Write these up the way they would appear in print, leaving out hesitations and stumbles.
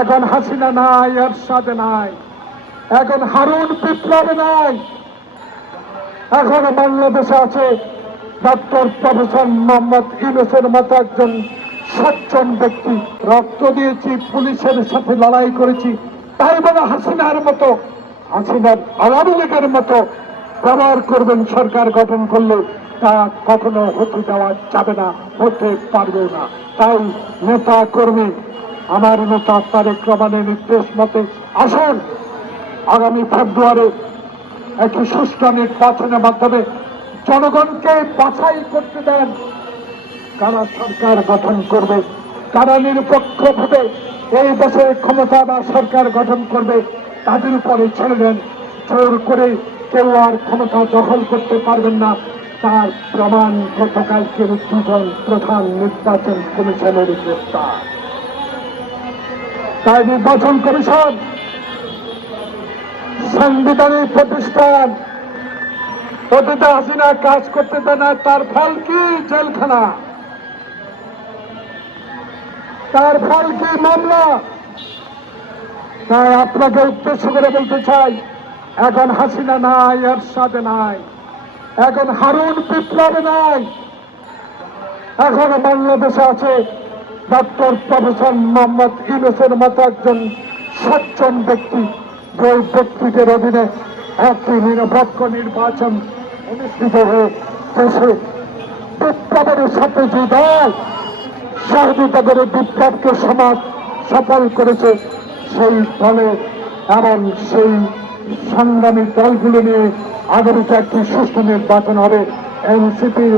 এখন হাসিনা নাই, এরশাদ নাই, এখন হারুন বিপ্লব নাই, এখন বাংলাদেশে আছে ডক্টর প্রফেসর মোহাম্মদ ইউনূসের মতো একজন সজ্জন ব্যক্তি। রক্ত দিয়েছি, পুলিশের সাথে লড়াই করেছি, তাই বলে হাসিনার মতো, হাসিনার আওয়ামী লীগের মতো ব্যবহার করবেন সরকার গঠন করলে তা কখনো হতে দেওয়া যাবে না, হতে পারবে না। তাই নেতা কর্মী, আমার নেতা তারেক রহমানের নির্দেশ মতে আসুন আগামী ফেব্রুয়ারি একটি সুষ্ঠু নির্বাচনের মাধ্যমে জনগণকে বাছাই করতে দেন কারা সরকার গঠন করবে, কারা নিরপেক্ষভাবে এই দেশে ক্ষমতা বা সরকার গঠন করবে তাদের উপরে ছেড়ে দেন। জোর করে কেউ আর ক্ষমতা দখল করতে পারবেন না, তার প্রমাণ গতকালকের দুজন প্রধান নির্বাচন কমিশনের গ্রেফতার। তাই নির্বাচন কমিশন সাংবিধানিক প্রতিষ্ঠান, অতীতে হাসিনা কাজ করতে দেয় না, তার ফল কি? জেলখানা। তার ফল কি? মামলা। তাই আপনাকে উদ্দেশ্য করে বলতে চাই, এখন হাসিনা নাই, এরশাদ নাই, এখন হারুন বিপ্লব নাই, এখন বাংলাদেশে আছে ডক্টর প্রফেসর মোহাম্মদ ইউনূসের মতো একজন সজ্জন ব্যক্তি, যে ব্যক্তিদের অধীনে একটি নিরপেক্ষ নির্বাচন অনুষ্ঠিত হয়ে দেশে বিপ্লবের সাথে যে দল সহযোগিতা করে বিপ্লবকে সমাজ সফল করেছে সেই দলে এবং সেই সংগ্রামী দলগুলো নিয়ে আগামীতে একটি সুষ্ঠু নির্বাচন হবে। এনসিপির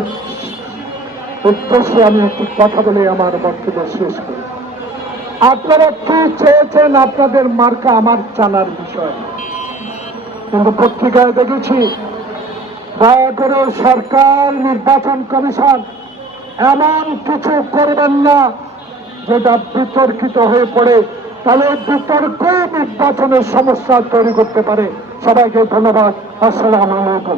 উদ্দেশ্যে আমি একটি কথা বলে আমার বক্তব্য শেষ করি। আপনারা কি চেয়েছেন আপনাদের মার্কা আমার জানার বিষয়, কিন্তু পত্রিকায় দেখেছি দয়া করে সরকার, নির্বাচন কমিশন এমন কিছু করবেন না যেটা বিতর্কিত হয়ে পড়ে, তাহলে বিতর্ক নির্বাচনের সমস্যা তৈরি করতে পারে। সবাইকে ধন্যবাদ। আসসালামু আলাইকুম।